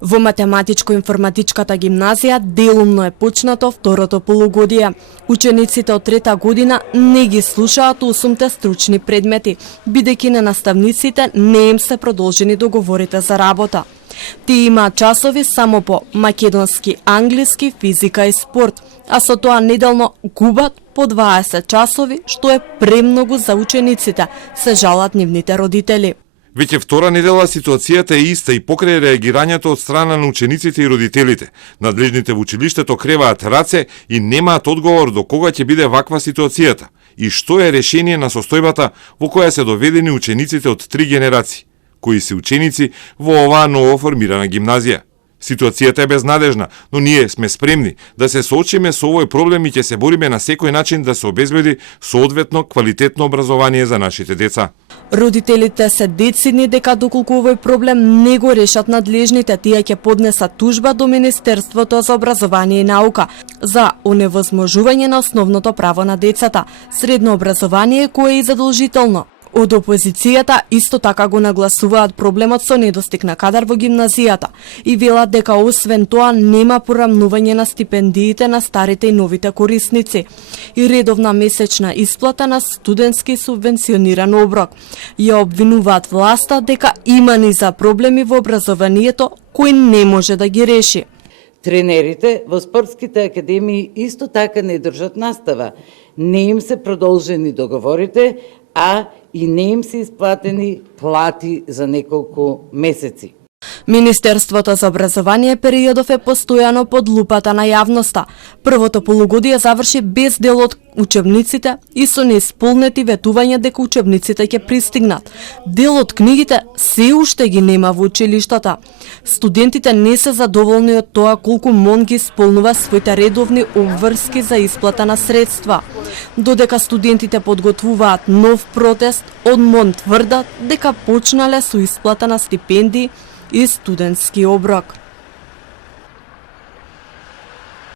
Во математичко-информатичката гимназија делумно е почнато второто полугодие. Учениците од трета година не ги слушаат 8 стручни предмети, бидејќи на наставниците не им се продолжени договорите за работа. Тие имаат часови само по македонски, англиски, физика и спорт, а со тоа неделно губат по 20 часови, што е премногу за учениците, се жалат нивните родители. Веќе втора недела ситуацијата е иста и покрај реагирањето од страна на учениците и родителите. Надлежните во училиштето креваат раце и немаат одговор до кога ќе биде ваква ситуацијата и што е решение на состојбата во која се доведени учениците од 3 генерации, кои се ученици во оваа ново формирана гимназија. Ситуацијата е безнадежна, но ние сме спремни да се соочиме со овој проблем и ќе се бориме на секој начин да се обезбеди соодветно квалитетно образование за нашите деца. Родителите се децидни дека доколку овој проблем не го решат надлежните, тие ќе поднесат тужба до Министерството за образование и наука за оневозможување на основното право на децата, средно образование кое е и задолжително. Од опозицијата исто така го нагласуваат проблемот со недостиг на кадар во гимназијата и велат дека освен тоа нема порамнување на стипендиите на старите и новите корисници и редовна месечна исплата на студентски субвенциониран оброк. Ја обвинуваат власта дека има низа проблеми во образованието кои не може да ги реши. Тренерите во спортските академии исто така не држат настава. Не им се продолжени договорите, а и не им се исплатени плати за неколку месеци. Министерството за образование периодов е постојано под лупата на јавноста. Првото полугодие заврши без дел од учебниците и со неисполнети ветувања дека учебниците ќе пристигнат. Дел од книгите се уште ги нема во училиштата. Студентите не се задоволни од тоа колку МОН ги исполнува своите редовни обврски за исплата на средства. Додека студентите подготвуваат нов протест, од МОН тврдат дека почнале со исплата на стипендии и студентски оброк.